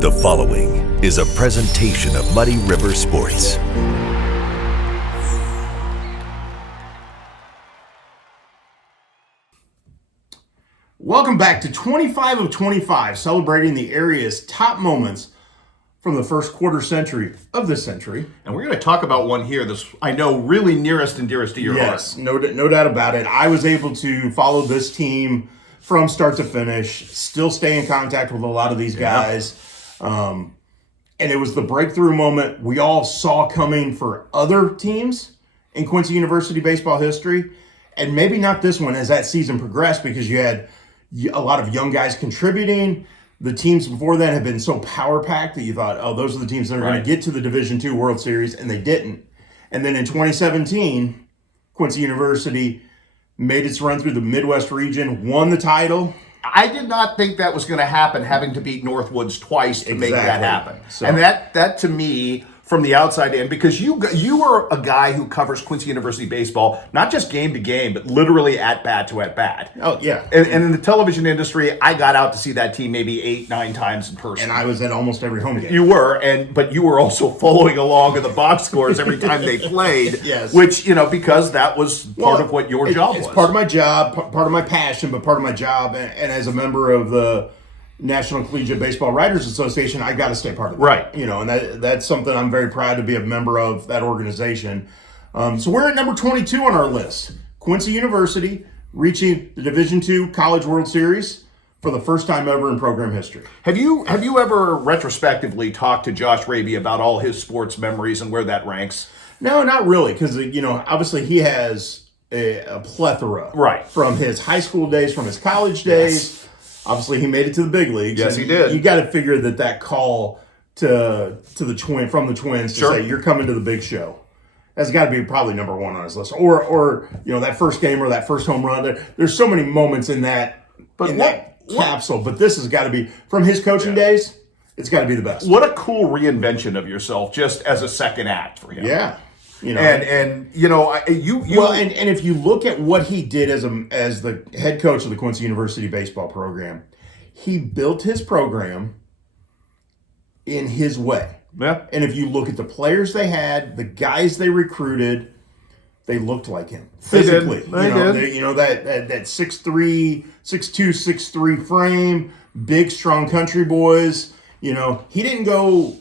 The following is a presentation of Muddy River Sports. Welcome back to 25 of 25, celebrating the area's top moments from the first quarter century of this century. And we're going to talk about one here that's, I know, really nearest and dearest to your heart. Yes, no doubt about it. I was able to follow this team from start to finish, still stay in contact with a lot of these guys. And it was the breakthrough moment we all saw coming for other teams in Quincy University baseball history. And maybe not this one as that season progressed, because you had a lot of young guys contributing. The teams before then had been so power-packed that you thought, oh, those are the teams that are going to get to the Division II World Series, and they didn't. And then in 2017, Quincy University made its run through the Midwest region, won the title. I did not think that was going to happen, having to beat Northwoods twice to make that happen. So, and that to me, from the outside in, because you are a guy who covers Quincy University baseball, not just game to game, but literally at bat to at bat. Oh, yeah. And in the television industry, I got out to see that team maybe 8-9 times in person. And I was at almost every home game. You were, but you were also following along in the box scores every time they played. Yes. Which, because that was part of what your job was. It's part of my job, part of my passion, but part of my job. And as a member of the National Collegiate Baseball Writers Association, I got to stay part of that. Right. And that's something I'm very proud to be a member of, that organization. So we're at number 22 on our list. Quincy University reaching the Division II College World Series for the first time ever in program history. Have you ever retrospectively talked to Josh Raby about all his sports memories and where that ranks? No, not really, because, obviously he has a plethora. Right. From his high school days, from his college days. Yes. Obviously, he made it to the big leagues. Yes, he did. You got to figure that call to the Twins to say you're coming to the big show. That's got to be probably number one on his list. Or that first game or that first home run. There's so many moments in that capsule. But this has got to be, from his coaching days, it's got to be the best. What a cool reinvention of yourself, just as a second act for him. Yeah. And if you look at what he did as the head coach of the Quincy University baseball program, he built his program in his way. Yeah. And if you look at the players they had, the guys they recruited, they looked like him physically. They did. That 6'3", 6'2", 6'3" frame, big strong country boys. He didn't go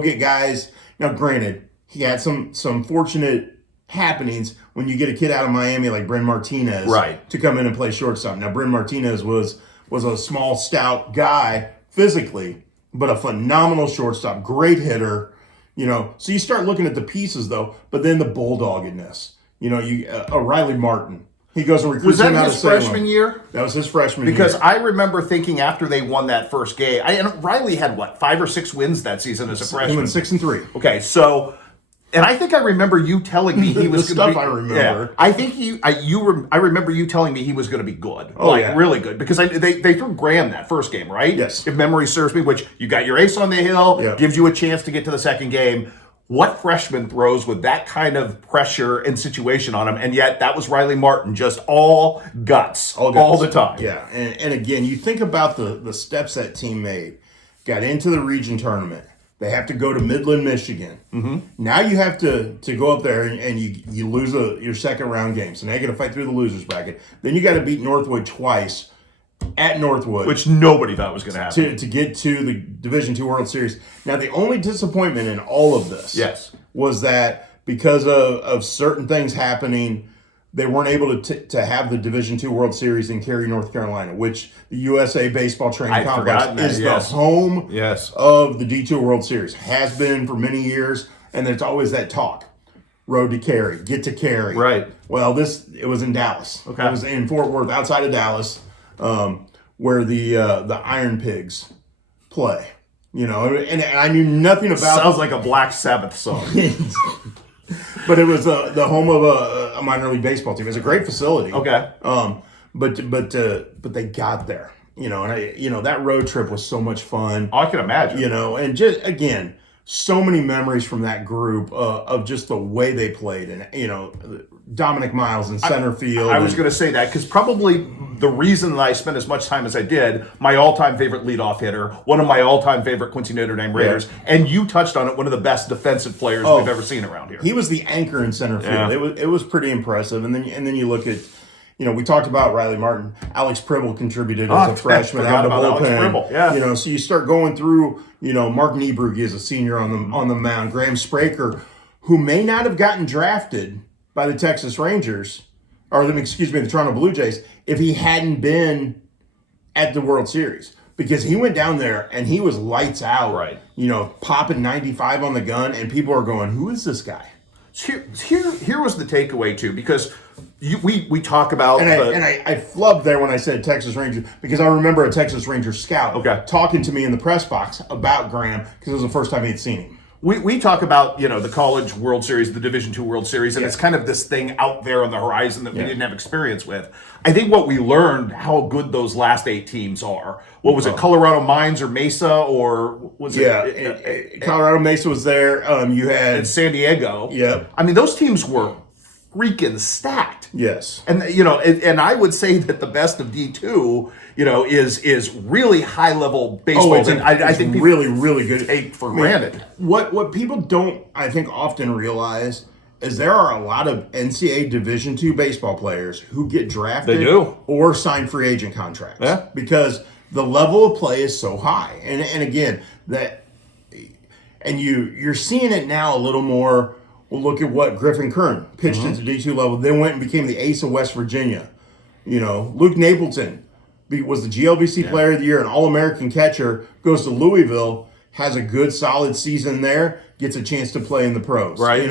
get guys. Now, granted, he had some fortunate happenings when you get a kid out of Miami like Bryn Martinez to come in and play shortstop. Now, Bryn Martinez was a small, stout guy physically, but a phenomenal shortstop, great hitter. So you start looking at the pieces, though, but then the bulldoggedness. Riley Martin. He goes and recruits him out of Salem. Was that his freshman year? That was his freshman year. Because I remember thinking after they won that first game, Riley had, 5 or 6 wins that season as a freshman? He went 6-3. Okay, so... And I think I remember you telling me he was going to be... I remember. Yeah, I think I remember you telling me he was going to be good. Really good. Because they threw Graham that first game, right? Yes. If memory serves me, which you got your ace on the hill, gives you a chance to get to the second game. What freshman throws with that kind of pressure and situation on him? And yet that was Riley Martin, just all guts. All the time. Yeah, and again, you think about the steps that team made. Got into the region tournament. They have to go to Midland, Michigan. Mm-hmm. Now you have to go up there and you lose your second round game. So now you got to fight through the losers bracket. Then you got to beat Northwood twice at Northwood, which nobody thought was going to happen, to get to the Division II World Series. Now the only disappointment in all of this, was that because of certain things happening, they weren't able to have the Division II World Series in Cary, North Carolina, which the USA Baseball Training Complex is the home of the D2 World Series. Has been for many years, and there's always that talk. Road to Cary, get to Cary. Right. Well, it was in Dallas. Okay. It was in Fort Worth, outside of Dallas, where the Iron Pigs play. And I knew nothing about... Sounds like a Black Sabbath song. But it was the home of a minor league baseball team. It was a great facility. Okay. But they got there. And that road trip was so much fun. I can imagine. And just again, so many memories from that group of just the way they played. And Dominic Miles in center field. I was going to say that because probably the reason that I spent as much time as I did, my all-time favorite leadoff hitter, one of my all-time favorite Quincy Notre Dame Raiders, and you touched on it, one of the best defensive players we've ever seen around here. He was the anchor in center field. Yeah. It was pretty impressive. And then you look at, we talked about Riley Martin. Alex Pribble contributed as a freshman out of the bullpen. Yeah. So you start going through, Mark Niebrugge is a senior on the mound. Graham Spraker, who may not have gotten drafted by the Texas Rangers, the Toronto Blue Jays, if he hadn't been at the World Series. Because he went down there and he was lights out, right? Popping 95 on the gun, and people are going, "Who is this guy?" Here was the takeaway too, because we talk about I flubbed there when I said Texas Rangers, because I remember a Texas Ranger scout talking to me in the press box about Graham, because it was the first time he'd seen him. We talk about, the College World Series, the Division II World Series, and it's kind of this thing out there on the horizon that we didn't have experience with. I think what we learned, how good those last 8 teams are. What was it, Colorado Mines or Mesa, or was it? Colorado Mesa was there. You had... And San Diego. Yeah. I mean, those teams were freaking stacked. Yes. And, and I would say that the best of D2, is really high-level baseball. I think people really, really good. Take for granted. What people don't, I think, often realize is there are a lot of NCAA Division II baseball players who get drafted or sign free agent contracts. Yeah. Because the level of play is so high. And again, you're seeing it now a little more. Well, look at what Griffin Kern pitched at the D2 level, then went and became the ace of West Virginia. Luke Napleton was the GLVC Player of the Year, an All-American catcher, goes to Louisville, has a good, solid season there, gets a chance to play in the pros. Right.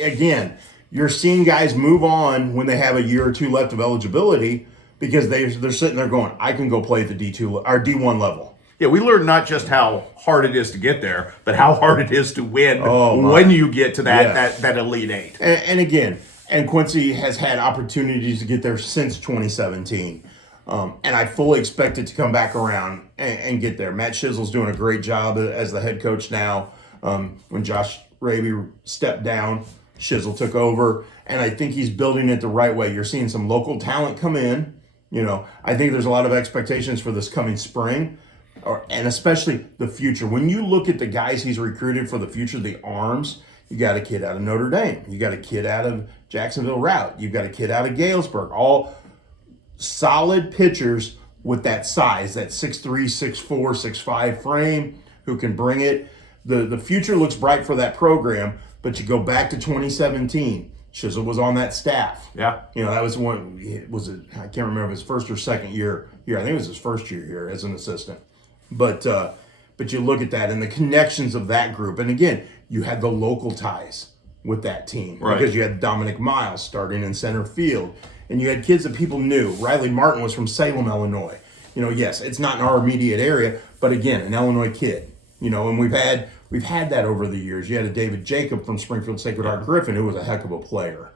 Again, you're seeing guys move on when they have a year or two left of eligibility, because they're sitting there going, I can go play at the D2 or D1 level. Yeah, we learned not just how hard it is to get there, but how hard it is to win when you get to that Elite Eight. And again, Quincy has had opportunities to get there since 2017. And I fully expect it to come back around and get there. Matt Shizzle's doing a great job as the head coach now. When Josh Raby stepped down, Shizzle took over. And I think he's building it the right way. You're seeing some local talent come in. I think there's a lot of expectations for this coming spring. And especially the future. When you look at the guys he's recruited for the future, the arms, you got a kid out of Notre Dame. You got a kid out of Jacksonville Route. You've got a kid out of Galesburg. All solid pitchers with that size, that 6'3", 6'4", 6'5" frame, who can bring it. The future looks bright for that program, but you go back to 2017. Shizzle was on that staff. Yeah. That was I can't remember if his first or second year here. I think it was his first year here as an assistant. But you look at that and the connections of that group. And again, you had the local ties with that team. Right. Because you had Dominic Miles starting in center field. And you had kids that people knew. Riley Martin was from Salem, Illinois. Yes, it's not in our immediate area, but again, an Illinois kid. And we've had that over the years. You had a David Jacob from Springfield Sacred Heart Griffin, who was a heck of a player.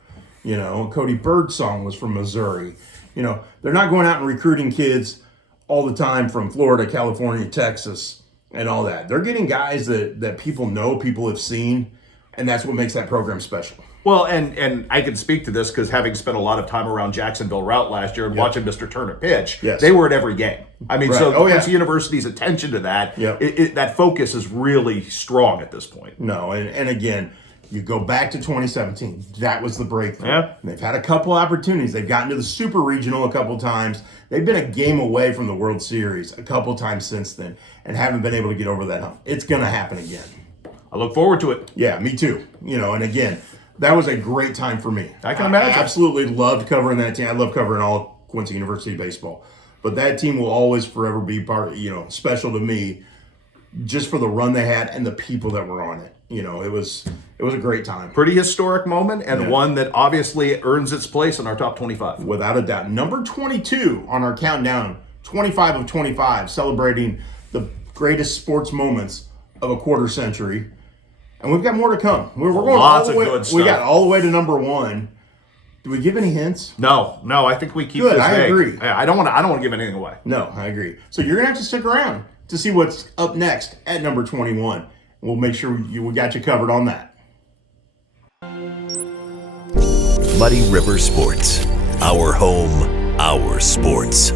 Cody Birdsong was from Missouri. They're not going out and recruiting kids all the time from Florida, California, Texas, and all that. They're getting guys that people know, people have seen, and that's what makes that program special. Well, and I can speak to this because having spent a lot of time around Jacksonville Route last year and watching Mr. Turner pitch, they were at every game. I mean, so Quincy University's attention to that, that focus is really strong at this point. No, and again, you go back to 2017. That was the breakthrough. Yeah. And they've had a couple opportunities. They've gotten to the Super Regional a couple times. They've been a game away from the World Series a couple times since then and haven't been able to get over that hump. It's going to happen again. I look forward to it. Yeah, me too. And again, that was a great time for me. I can imagine. I absolutely loved covering that team. I love covering all Quincy University baseball. But that team will always forever be special to me, just for the run they had and the people that were on it. It was a great time. Pretty historic moment, and one that obviously earns its place in our top 25. Without a doubt. Number 22 on our countdown, 25 of 25, celebrating the greatest sports moments of a quarter century. And we've got more to come. We're going lots all the way, of good stuff. We got all the way to number 1. Do we give any hints? No. I think we keep Good, this I vague. agree. I don't want to give anything away. No, I agree. So you're going to have to stick around to see what's up next at number 21. We'll make sure we got you covered on that. Muddy River Sports. Our home, our sports.